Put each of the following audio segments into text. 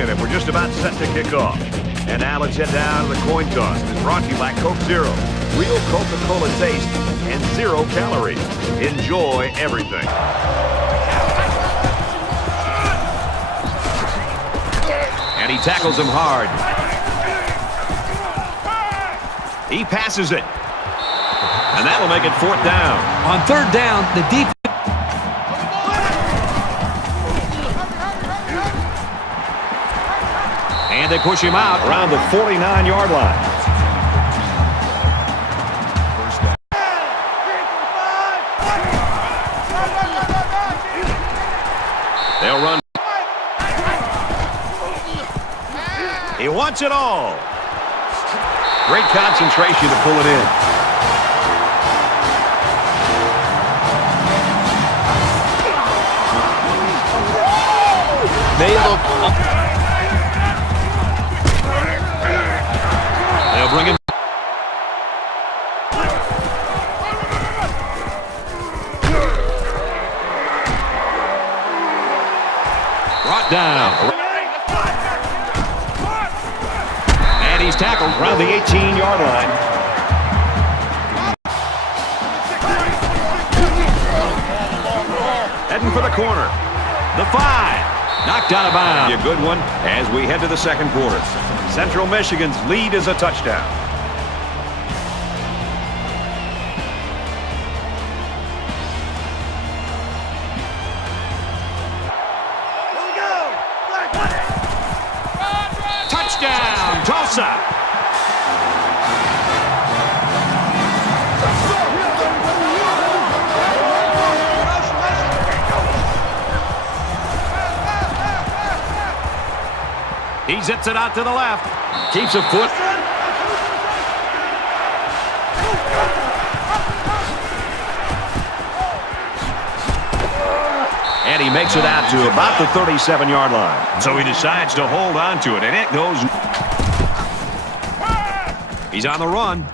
possession, and we're just about set to kick off. And now let's head down to the coin toss. It's brought to you by Coke Zero. Real Coca-Cola taste and 0 calories. Enjoy everything. And he tackles him hard. He passes it. And that'll make it 4th down. On 3rd down, the defense. And they push him out around the 49-yard line. They'll run. He wants it all. Great concentration to pull it in. They look. They'll bring him. Brought down. And he's tackled around the 18-yard line. Heading for the corner. The 5. Knocked out of bounds. A good one as we head to the 2nd quarter. Central Michigan's lead is a touchdown. Touchdown, Tusla. He zips it out to the left. Keeps a foot. And he makes it out to about the 37-yard line. So he decides to hold on to it, and it goes. He's on the run.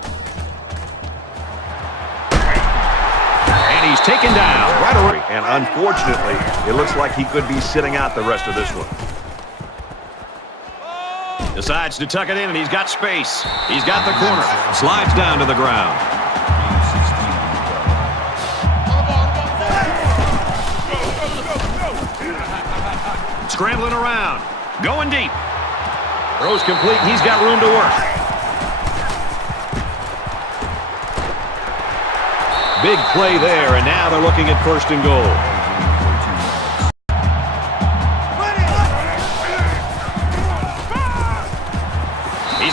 And he's taken down right away. And unfortunately, it looks like he could be sitting out the rest of this one. Decides to tuck it in, and he's got space. He's got the corner. Slides down to the ground. Scrambling around. Going deep. Throws complete. He's got room to work. Big play there, and now they're looking at 1st and goal.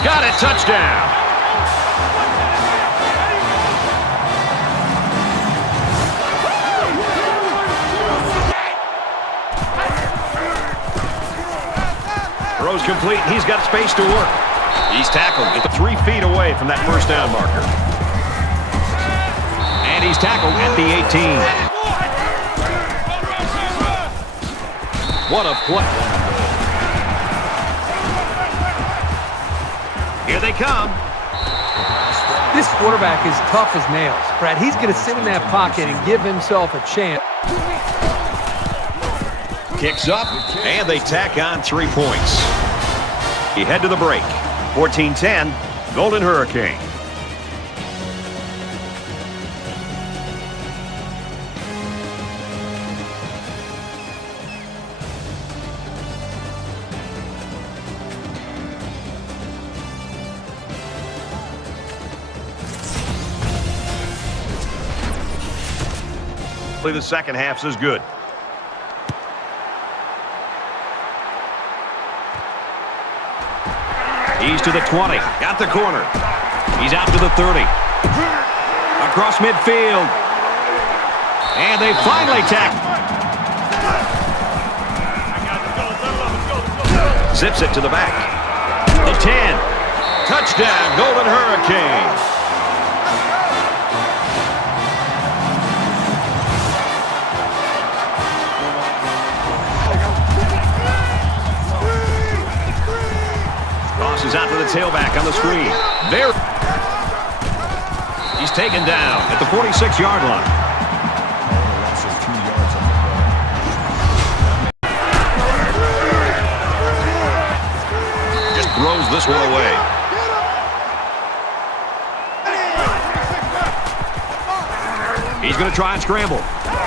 Got it, touchdown. Throws complete. He's got space to work. He's tackled at 3 feet away from that 1st down marker. And he's tackled at the 18. What a play. Here they come. This quarterback is tough as nails. Brad, he's going to sit in that pocket and give himself a chance. Kicks up, and they tack on 3 points. He head to the break. 14-10, Golden Hurricane. The second half's is good. He's to the 20. Got the corner. He's out to the 30. Across midfield. And they finally tackle. Zips it to the back. The 10. Touchdown, Golden Hurricane. Out to the tailback on the screen. There. He's taken down at the 46-yard line. throws this one away. He's going to try and scramble.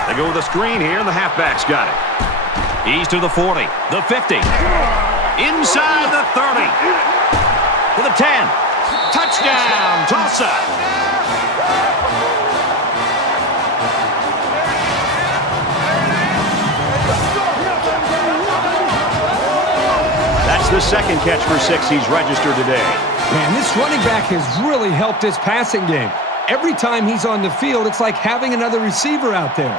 They go with a screen here, and the halfback's got it. He's to the 40, the 50, inside the 30, to the 10. Touchdown, Tulsa. That's the second catch for 6 he's registered today. Man, this running back has really helped his passing game. Every time he's on the field, it's like having another receiver out there.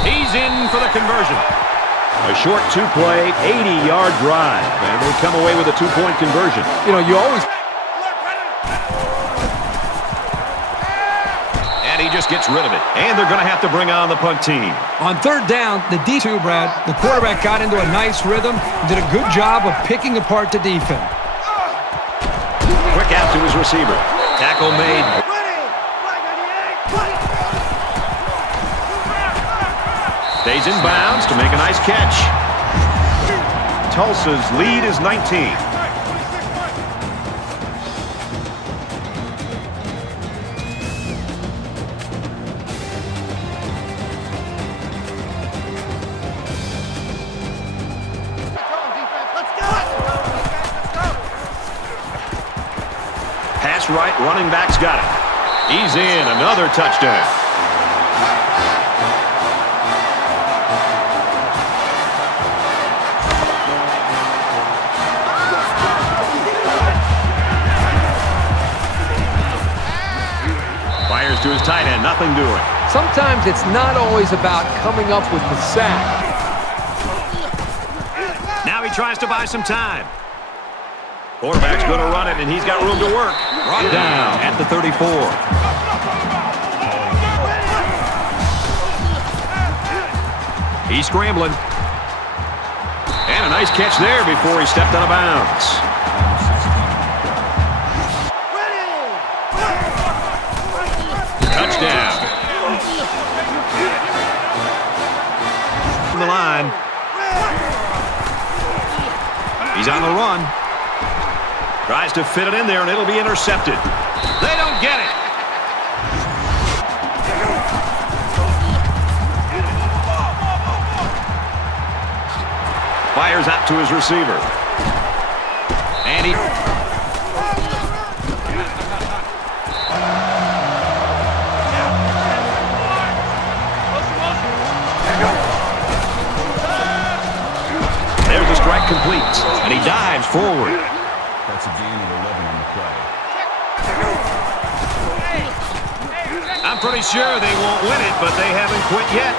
He's in for the conversion. A short 2-play, 80-yard drive, and they come away with a 2-point conversion. You know, you always... And he just gets rid of it. And they're going to have to bring on the punt team. On third down, the D2, Brad, the quarterback got into a nice rhythm and did a good job of picking apart the defense. Quick out to his receiver. Tackle made. Stays in bounds to make a nice catch. Tulsa's lead is 19. Pass right, running back's got it. He's in, another touchdown. Fires to his tight end, nothing doing. Sometimes it's not always about coming up with the sack. Now he tries to buy some time. Quarterback's going to run it, and he's got room to work. Brought down at the 34. He's scrambling. And a nice catch there before he stepped out of bounds. Touchdown. On the line. He's on the run. Tries to fit it in there, and it'll be intercepted. They don't get it. Fires out to his receiver. And he... There's a strike complete, and he dives forward. That's a gain of 11 on the play. I'm pretty sure they won't win it, but they haven't quit yet.